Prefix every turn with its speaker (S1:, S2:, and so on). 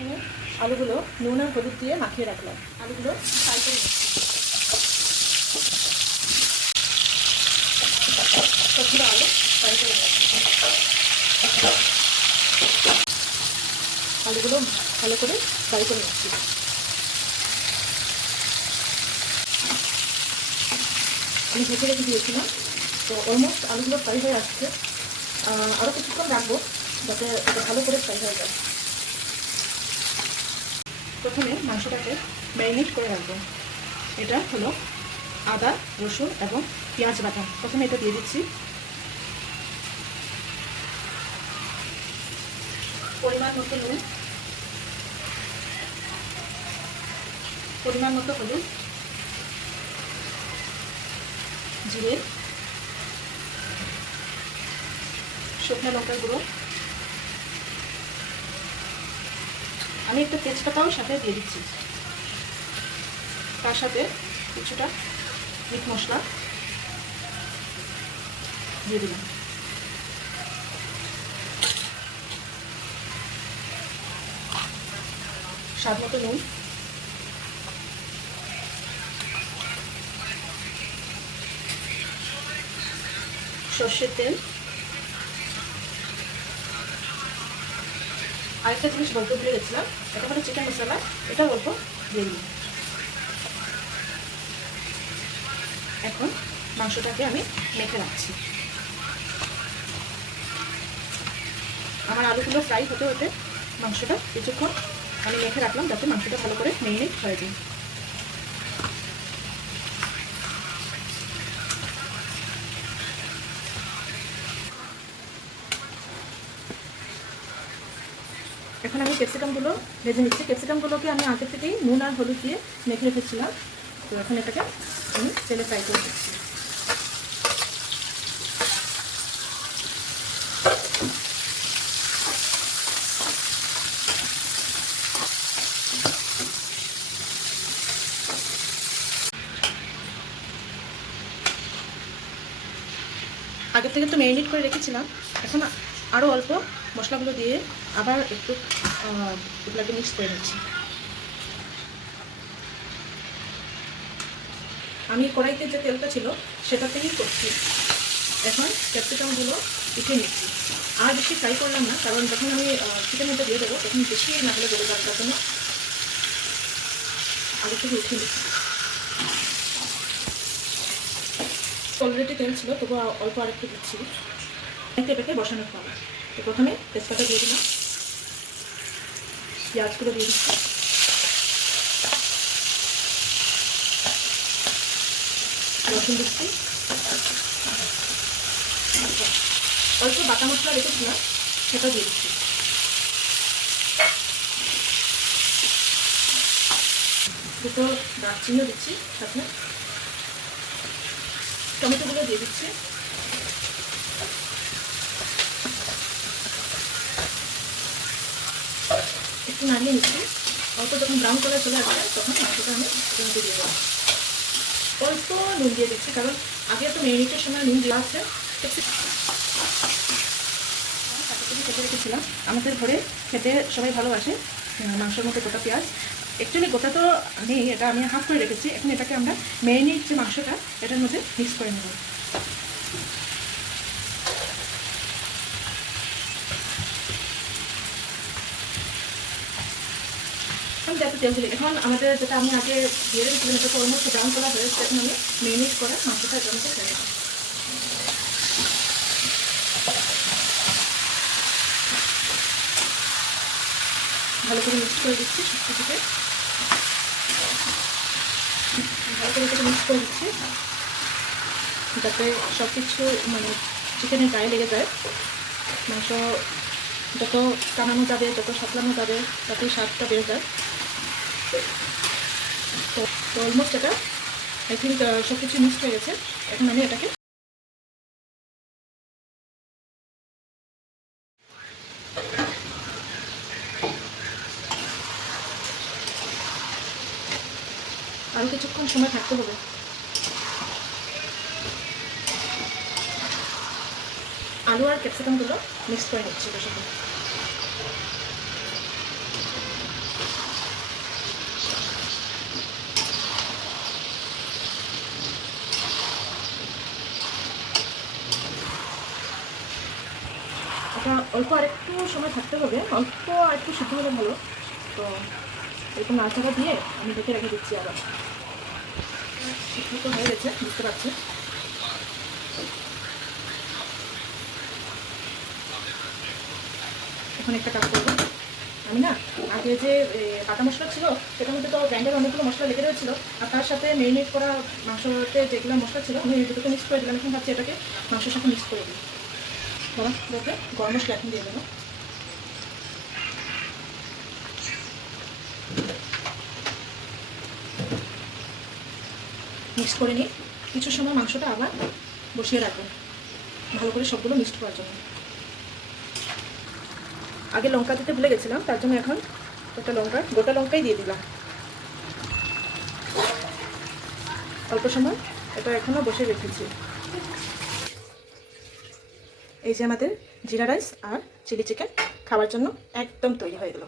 S1: এখানে আলুগুলো নুন আর হলুদ দিয়ে মাখিয়ে রাখলাম। আলুগুলো ফ্রাই করে সবগুলো আলু ফ্রাই করে আলুগুলো ভালো করে ফ্রাই করে নিচ্ছি। আমি ভেজে রেখে দিয়েছিলাম, তো অলমোস্ট আলুগুলো ফ্রাই হয়ে আসছে। আরও কিছুক্ষণ রাখব যাতে ভালো করে ফ্রাই হয়ে যায়। প্রথমে মাংসটাকে ম্যারিনেট করে রাখব। এটা হলো আদা, রসুন এবং পেঁয়াজ বাটা। প্রথমে এটা দিয়ে দিচ্ছি। পরিমাণ মতো নুন। পরিমাণ মতো হলুদ। জিরে। শুকনো লঙ্কার গুঁড়ো। আমি একটু তেজপাতাও সাথে দিয়ে দিচ্ছি। তার সাথে কিছুটা মিট মশলা দিয়ে দিলাম। স্বাদ মতো নুন। সর্ষের তেল। আরেকটা জিনিস বলতে ভুলে গেছিলাম। এটা হলো চিকেন মশলা এটা অল্প দিয়ে দিই এখন মাংসটাকে আমি মেখে রাখছি। আমার আলুগুলো ফ্রাই হতে হতে মাংসটা কিছুক্ষণ আমি মেখে রাখলাম যাতে মাংসটা ভালো করে মেরিনেট হয়ে যায়। এখন আমি ক্যাপসিকামগুলো ভেজে নিচ্ছি। ক্যাপসিকামগুলোকে আমি আগে থেকেই নুন আর হলুদ দিয়ে মেখে রেখেছিলাম। তো এখন এটাকে আমি তেলে ফ্রাই করে দিচ্ছি আগে থেকে তো ম্যারিনেট করে রেখেছিলাম। এখন আরও অল্প মশলাগুলো দিয়ে আবার একটু এগুলোকে মিক্স করে নিচ্ছি। আমি কড়াইতে যে তেলটা ছিল সেটাতেই করছি। এখন ক্যাপসিকামগুলো উঠে নিচ্ছি। আর বেশি ফ্রাই করলাম না, কারণ যখন আমি চিকেন মধ্যে দিয়ে দেবো, তখন বেশি না হলে দেবো যার জন্য আগে থেকে উঠে নিচ্ছি। অলরেডি তেল ছিল, তবু অল্প আরেকটু দিচ্ছি। এটাকে বসানোর পর। তো প্রথমে তেজপাতা দিয়ে দিলাম। পেঁয়াজগুলো দিয়ে দিচ্ছি। রসুন দিচ্ছি। অল্প বাটা মশলা রেখেছিলাম, সেটা দিয়ে দিচ্ছি। দুটো দারচিনিও দিচ্ছি সাথে। টমেটোগুলো দিয়ে দিচ্ছি। একটু নাড়িয়ে নিচ্ছি। অল্প যখন ব্রাউন কালার চলে আসবে, তখন মাংসটা আমি মধ্যে দিয়ে দেবো। অল্প নুন দিয়ে দিচ্ছি, কারণ আগে তো মেরিনেটের সময় নুন দেওয়া আছে। খেতে রেখেছিলাম। আমাদের ঘরে খেতে সবাই ভালোবাসে মাংসের মধ্যে গোটা পেঁয়াজ। অ্যাকচুয়ালি গোটা তো নেই এটা আমি হাফ করে রেখেছি। এখন এটাকে আমরা মেরিনেট যে মাংসটা, এটার মধ্যে মিক্স করে নেব। আমি যাতে তেল দিলি এখন আমাদের যেটা আমি আগে দিয়ে রেখেছিলাম এটা অলমোস্ট ব্রাউন কালার হয়েছে, এখন আমি মেরিনেট করে মাংসটা এটার মধ্যে ফেলে ভালো করে মিক্স করে দিচ্ছি সব কিছুকে ভালো করে এটাকে মিক্স করে দিচ্ছি, যাতে সব কিছু মানে চিকেনের গায়ে লেগে যায়। মাংস যত টানানো যাবে, যত সাতলানো যাবে, ততই স্বাদটা বেড়ে যায়। তো তো অলমোস্ট এটা আই থিঙ্ক সব কিছু মিক্সড হয়ে গেছে। এখন আমি এটাকে আরও কিছুক্ষণ সময় থাকতে হবে। আলু আর ক্যাপসিকামগুলো মিক্স করে নিচ্ছি বেশি অল্প আরেকটু সময় থাকতে হবে, অল্প আরেকটু সিদ্ধ হলে ভালো। তো এরকম নাচাটা দিয়ে আমি দেখে রেখে দিচ্ছি আবার। সিদ্ধ তো হয়ে গেছে, বুঝতে পারছি এখন একটা কাজ করব। আমি না, আগে যে বাটা মশলা ছিল, সেটার মধ্যে তো গ্রাইন্ডার অনেকগুলো মশলা লেগে রয়েছিল, আর তার সাথে মেরিনেট করা মাংসতে যেগুলো মশলা ছিল, আমি দুটোকে মিক্স করে দিলাম। এখন ভাবছি এটাকে মাংসের সাথে মিক্স করে দিই। দেখে গরম মশলা এখন দিয়ে দেবো। মিক্স করে নিই কিছু সময় মাংসটা আবার বসিয়ে রাখবেন ভালো করে সবগুলো মিক্সড করার জন্য। আগে লঙ্কা দিতে ভুলে গেছিলাম, তার জন্য এখন একটা লঙ্কা, গোটা লঙ্কাই দিয়ে দিলাম। অল্প সময় এটা এখনও বসে রেখেছি। এই যে আমাদের জিরা রাইস আর চিলি চিকেন খাওয়ার জন্য একদম তৈরি হয়ে গেল।